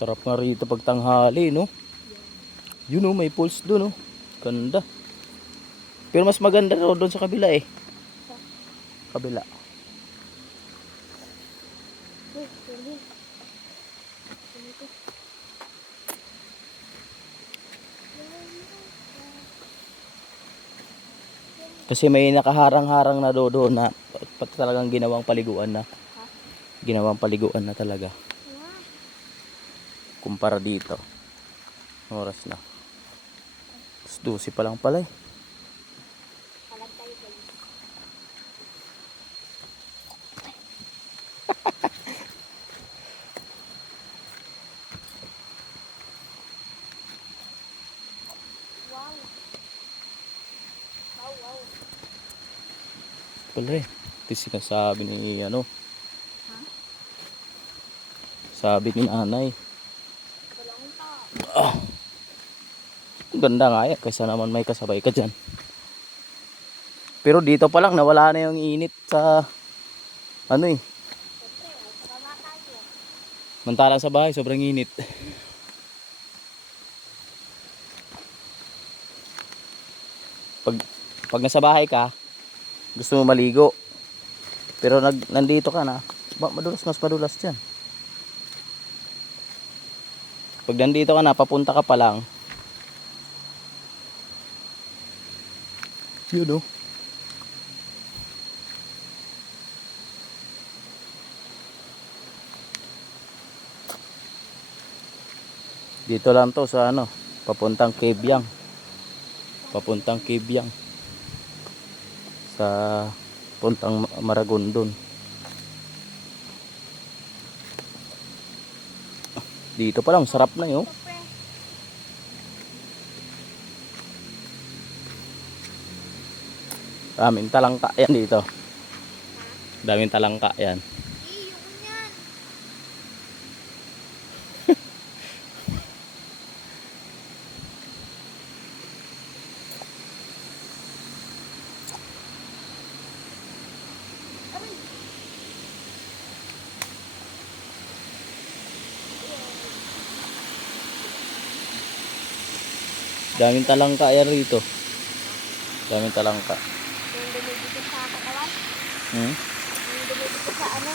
Sarap nga rito pag tanghali, no? Yun, no, may pools doon, no? Ganda. Pero mas maganda raw doon sa kabila, eh. Kabila. Kasi may nakaharang-harang na doon na talagang ginawang paliguan na. Ginawang paliguan na talaga. Kumpara dito. Oras na. 12 pa lang pala, eh. Pala, eh. Ito sinasabi ni ano. Sabi ni nanay. Ah. Ganda nga, eh. Kaysa naman may kasabay ka dyan. Pero dito pa lang nawala na yung init sa ano, eh. Mantalang sa bahay sobrang init. Pag nasa bahay ka, gusto mo maligo. Pero nandito ka na, madulas, mas madulas dyan. Pag nandito ka na, papunta ka pa lang. Yun, oh. Dito lang to sa ano, papuntang Kebyang. Papuntang Kebyang. Sa puntang Maragondon. Dito pa lang, sarap na yun. Daming talangka yan dito. Daming talangka yan. Daming talangka yan rito. Daming talangka. Yung dumidikit sa katawan? Hmm? Yung dumidikit sa ano?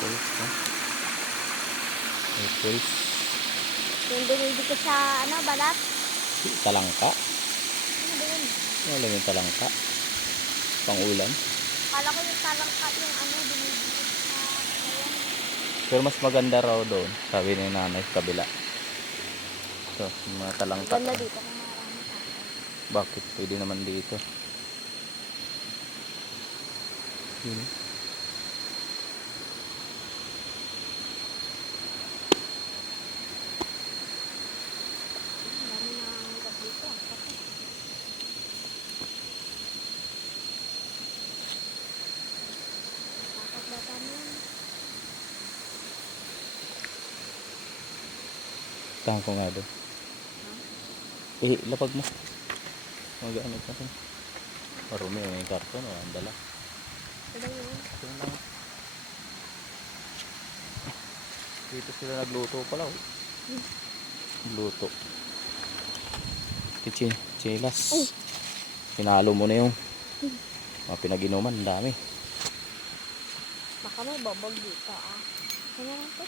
Apples. Yung dumidikit sa ano, balat? Talangka. Ano ba yun? Alam yung talangka. Pang ulam. Kala ko yung talangka yung ano, dumidikit sa katawan. Pero mas maganda raw doon, sabi ni nanay sa kabila. Ito, yung mga talangka. Ganda dito kung marami sa akin. Bakit? Pwede naman dito. Yun. Marami na hanggang dito. Takot bata mo yun. Tahan ko nga doon. Eh, lapag mo. Mag-ano ka rin. Marumi, may karton o ang dala. Ano yun? Ito lang. Dito sila nagluto pala. Oh. Luto. Chichilas. Pinalo mo na yung mga pinag-inuman. Ang dami. Baka may babag dito ah. Ano lang ito?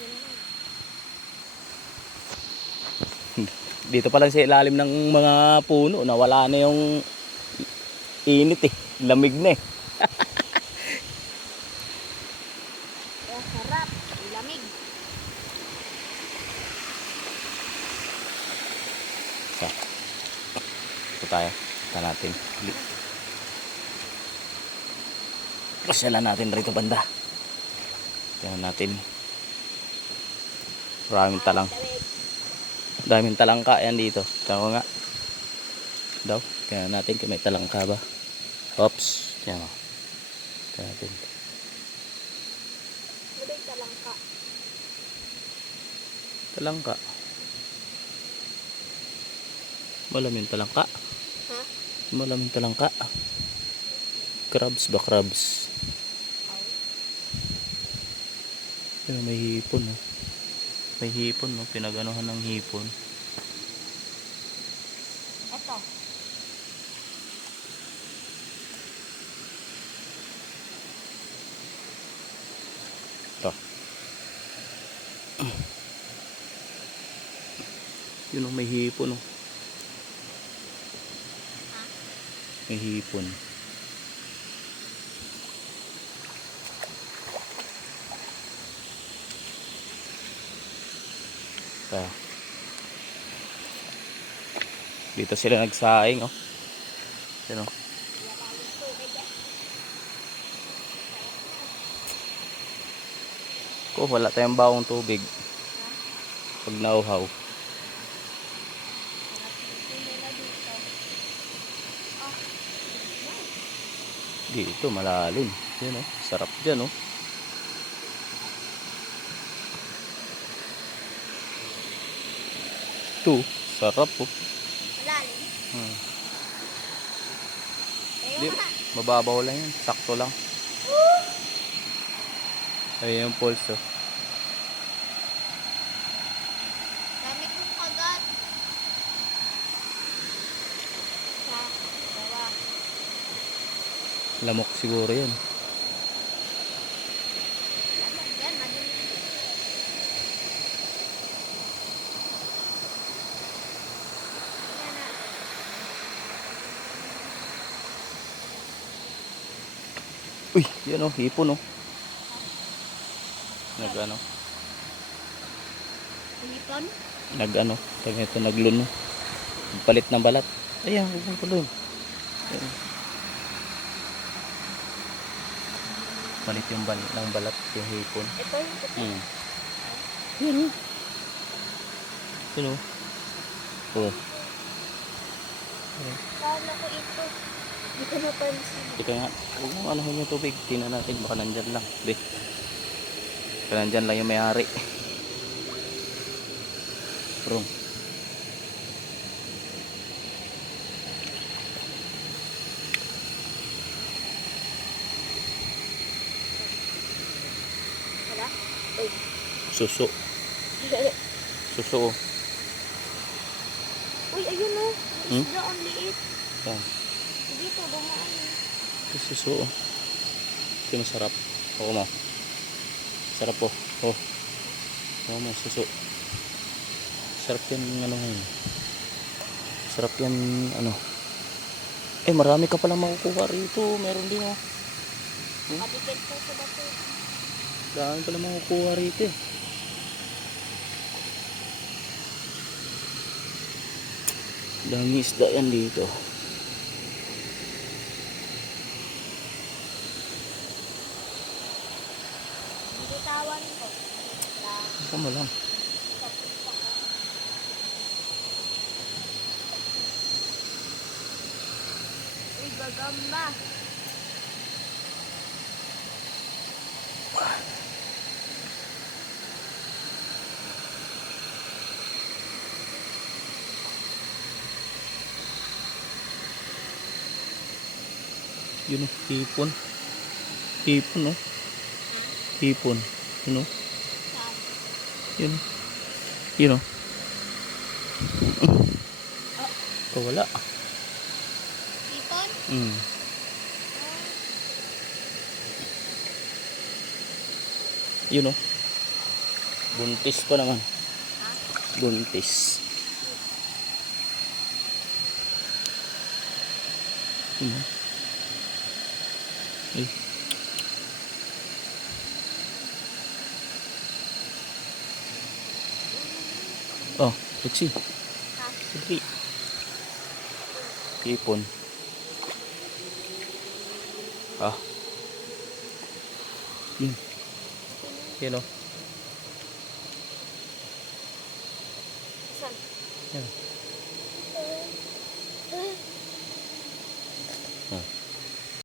Ano lang. Dito pa lang sa ilalim ng mga puno. Nawala na yung init, eh. Lamig na, eh. Kaya sarap. Lamig. Ito tayo. Ito natin. Pasyalan natin rito banda. Tingnan natin. Maraming talang. Daming talangka yan dito. Tingnan ko nga. Daw. Tingnan natin kung may talangka ba. Oops. Tingnan mo. Tingnan natin. Ano ba yung talangka? Talangka. Malaming talangka. Ha? Malaming talangka. Crabs ba? Crabs. Oh. Pero may hipon, oh. May hipon, no? Pinaganuhan ng hipon. Ito. Ito. Yun, oh, may hipon, oh. May hipon. Ito. Dito sila nagsaing, oh. Yan, oh. Ko, wala tayong bawang tubig. Pag nauhaw. Dito, malalim. Yan, oh. Sarap dyan, oh. Ito, sarap, oh. Malalim. Di, mababaw lang yan. Sakto lang. Ayan yung pulse, oh. Dami kong kagat. Isa, dalawa. Lamok siguro yan. Lamok yan, maliit. Yan na. Uy, yan, oh. Hipon, oh. Nag-ano. Hipon? Nag-ano. Ito, nagluno. Palit ng balat. Ayan, huwag mong tuloy. Ayan. Palit yung balat ng balat, yung hipon. Ito yung puti. Yan, oh. Yan, oh. Oh. Kala ko ito. Hindi ko napansin. Ika nga, huwag mong anuhin yung tubig. Tingnan natin, baka nandyan lang. Di. Baka nandyan lang yung may-ari. Rung. Wala? Uy. Suso. Suso, oh. Uy, ayun o. Hmm? Isda, ang liit. Yan. Dito, dumaan. Ito suso, oh. Ito masarap. Oo mo. Sarap, oh. Oh. Oo mo, suso. Sarap yan, ano ngayon. Sarap yan, ano. Eh, marami ka palang makukuha rito. Meron din, oh. Kabigit po sa bato. Dami palang makukuha rito, eh. Dami isda yan dito. Bitawan ko. Tama lang. Uy, gagamba. Yun, oh. Hipon. Hipon, oh. Hipon. Yun, oh. Saan? Yun. Yun, oh. Oh, wala. Ipon? Mm. Yun, oh. Buntis pa naman. Ha? Buntis. Yun, oh. Eh. Oh, kutsi. Ha? Kutsi. Hipon. Ah. Yun. Yun, oh. Saan? Yan.